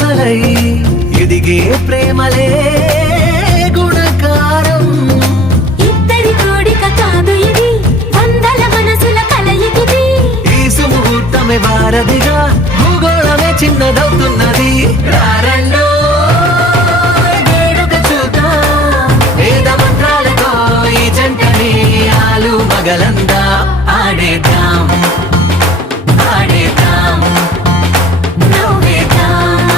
ఊసలై ఎదిగే ప్రేమలే గుణకారం. ఇద్దరి కోడిక కాదు ఇది, వందల మనసుల కలయికిది. ఈ సుముహూర్తమే వారధిగా, భూగోళమే చిన్నదవుతున్నది.